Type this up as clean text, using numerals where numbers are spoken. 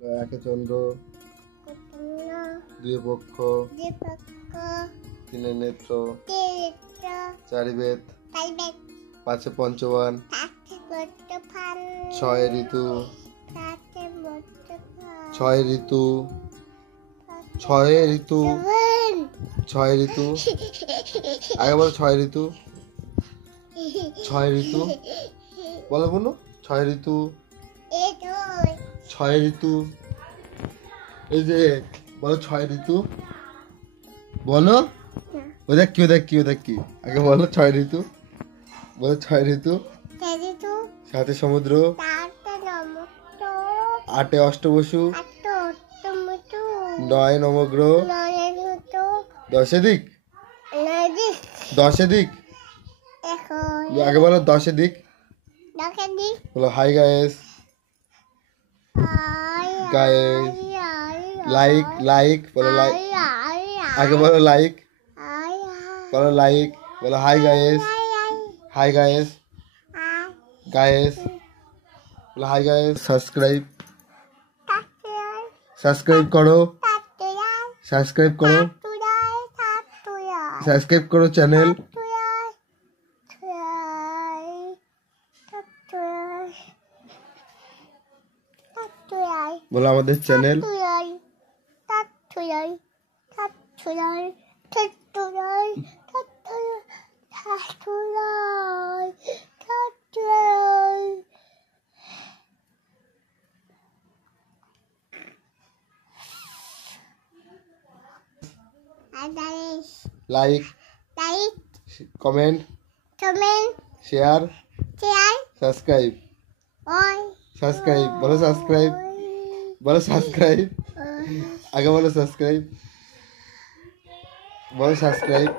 একে চন্দ্র, দুই পক্ষ, তিনে নেত্র, চারি বেদ, পাঁচে পঞ্চবান, ছয় ঋতু, ছয় ঋতু, ছয় ঋতু, ছয় ঋতু, আগে বলো ছয় ঋতু, ছয় ঋতু বলো বলো, ছয় ঋতু, ছয় ঋতু, এই যে বলো ছয় ঋতু বলো, ও দেখ কি, ও দেখ কি, ও দেখ কি, আগে বলো ছয় ঋতু, বলো ছয় ঋতু, সাথে সমুদ্র, আটে অষ্টবসু, নয় নবগ্রহ, দশে দিক, দশে দিক, আগে বলো দশে দিক, বলো high guys, guys, like, like বলো, লাইক আগে বলো, লাইক বলো, লাইক বলো, high guys, high guys, guys বলো, হাই গায়েস, সাবস্ক্রাইব, সাবস্ক্রাইব করো, সাবস্ক্রাইব করো, সাবস্ক্রাইব করো চ্যানেল, বলো আমাদের channel, like, comment, share, subscribe, subscribe বলো, সাবস্ক্রাইব বলো, সাবস্ক্রাইব আগে বলো, সাবস্ক্রাইব বলো, সাবস্ক্রাইব।